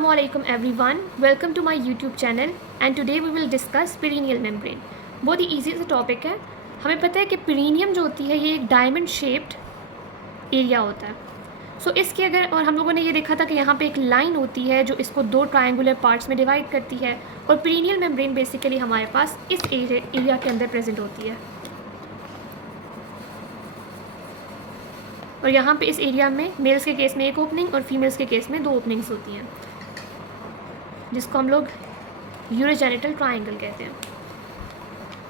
Assalamualaikum everyone, welcome to my YouTube channel and today we will discuss perineal membrane। बहुत ही easy सा topic है। हमें पता है कि पेरिनियम जो होती है ये एक डायमंड शेप्ड एरिया होता है। सो इसके अगर और हम लोगों ने ये देखा था कि यहाँ पे एक लाइन होती है जो इसको दो ट्रायंगुलर पार्ट्स में डिवाइड करती है और पेरिनियल मेम्ब्रेन बेसिकली हमारे पास इस एरिया के अंदर प्रेजेंट होती है। और यहाँ पे इस एरिया में मेल्स के केस में एक ओपनिंग और फीमेल्स के केस में दो ओपनिंग्स होती हैं, जिसको हम लोग यूरोजेनिटल ट्रायंगल कहते हैं।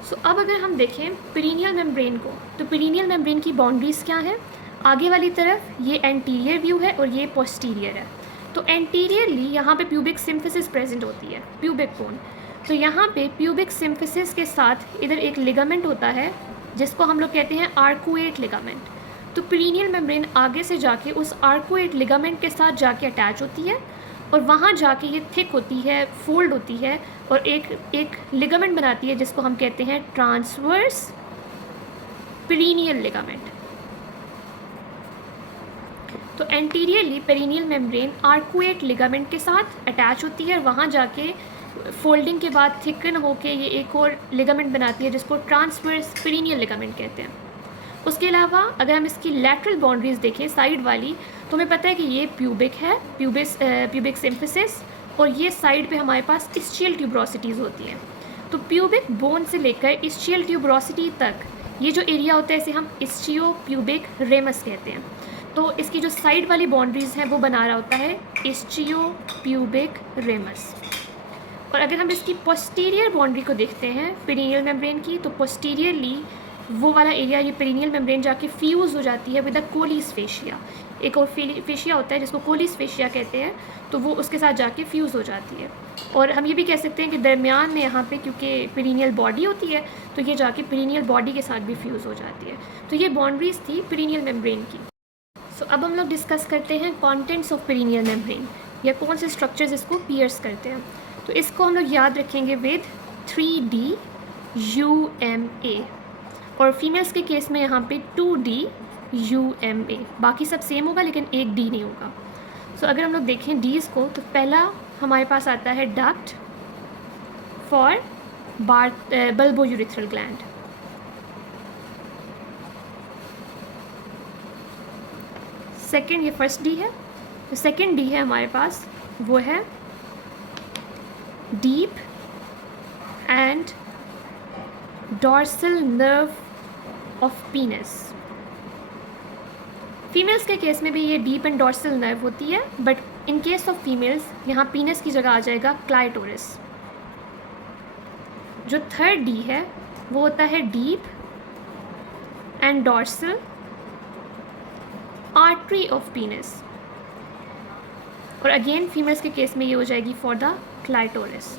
सो अब अगर हम देखें पेरिनियल मेम्ब्रेन को, तो पेरिनियल मेम्ब्रेन की बाउंड्रीज़ क्या हैं? आगे वाली तरफ ये एंटीरियर व्यू है और ये पोस्टीरियर है। तो एंटीरियरली यहाँ पे प्यूबिक सिम्फिसिस प्रेजेंट होती है, प्यूबिक बोन। तो यहाँ पे प्यूबिक सिम्फिसिस के साथ इधर एक लिगामेंट होता है जिसको हम लोग कहते हैं आर्कुएट लिगामेंट। तो पेरिनियल मेम्ब्रेन आगे से जाके उस आर्कुएट लिगामेंट के साथ जाके अटैच होती है और वहाँ जाके ये थिक होती है, फोल्ड होती है और एक लिगामेंट बनाती है जिसको हम कहते हैं ट्रांसवर्स पेरिनियल लिगामेंट। तो anteriorly perineal membrane arcuate ligament के साथ अटैच होती है और वहाँ जाके फोल्डिंग के बाद थिकन होके ये एक और लिगामेंट बनाती है जिसको ट्रांसवर्स पेरिनियल लिगामेंट कहते हैं। उसके अलावा अगर हम इसकी लैटरल बाउंड्रीज़ देखें साइड वाली, तो हमें पता है कि ये प्यूबिक है, प्यूबिक सिम्फिसिस, और ये साइड पे हमारे पास इस्चियल ट्यूबरोसिटीज़ होती हैं। तो प्यूबिक बोन से लेकर इस्चियल ट्यूबरोसिटी तक ये जो एरिया होता है इसे हम इस्चियो प्यूबिक रेमस कहते हैं। तो इसकी जो साइड वाली बाउंड्रीज़ हैं वो बना रहा होता है इस्चियो प्यूबिक रेमस। और अगर हम इसकी पोस्टीरियर बाउंड्री को देखते हैं पेरिनियल मेम्ब्रेन की, तो पोस्टीरियरली वो वाला एरिया ये पेरिनियल मेम्ब्रेन जाके फ्यूज़ हो जाती है विद द कोलिस फेशिया। एक और फेशिया होता है जिसको कोलिस फेशिया कहते हैं, तो वो उसके साथ जाके फ्यूज़ हो जाती है। और हम ये भी कह सकते हैं कि दरमियान में यहाँ पे क्योंकि पेरिनियल बॉडी होती है तो ये जाके पेरिनियल बॉडी के साथ भी फ्यूज़ हो जाती है। तो ये बाउंड्रीज़ थी पेरिनियल मेम्ब्रेन की। सो अब हम लोग डिस्कस करते हैं कॉन्टेंट्स ऑफ पेरिनियल मेम्ब्रेन, या कौन से स्ट्रक्चर्स इसको पियर्स करते हैं। तो इसको हम लोग याद रखेंगे विद 3D UMA, और फीमेल्स के केस में यहाँ पे 2D UMA। बाकी सब सेम होगा लेकिन एक D नहीं होगा। सो अगर हम लोग देखें डीज़ को, तो पहला हमारे पास आता है duct for bulbourethral gland. Second, ये फर्स्ट D है, तो सेकेंड D है हमारे पास, वो है deep and dorsal nerve of पीनस। Females के केस में भी ये डीप एंड डॉर्सल नर्व होती है, but in case of females यहाँ पीनस की जगह आ जाएगा क्लाइटोरिस। जो थर्ड डी है वो होता है deep and dorsal artery of पीनस, और अगेन फीमेल्स के केस में ये हो जाएगी फॉर द क्लाइटोरिस।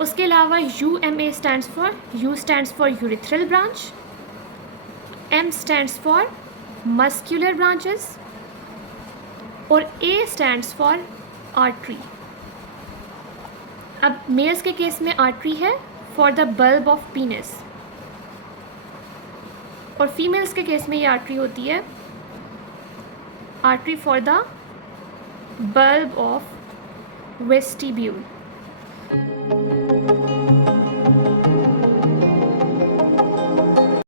उसके अलावा UMA stands for, U stands for urethral branch, M stands for muscular branches और A स्टैंड्स फॉर आर्टरी। अब मेल्स के केस में आर्टरी है फॉर द बल्ब ऑफ पीनस, और फीमेल्स के केस में ये आर्टरी होती है artery for the bulb of vestibule.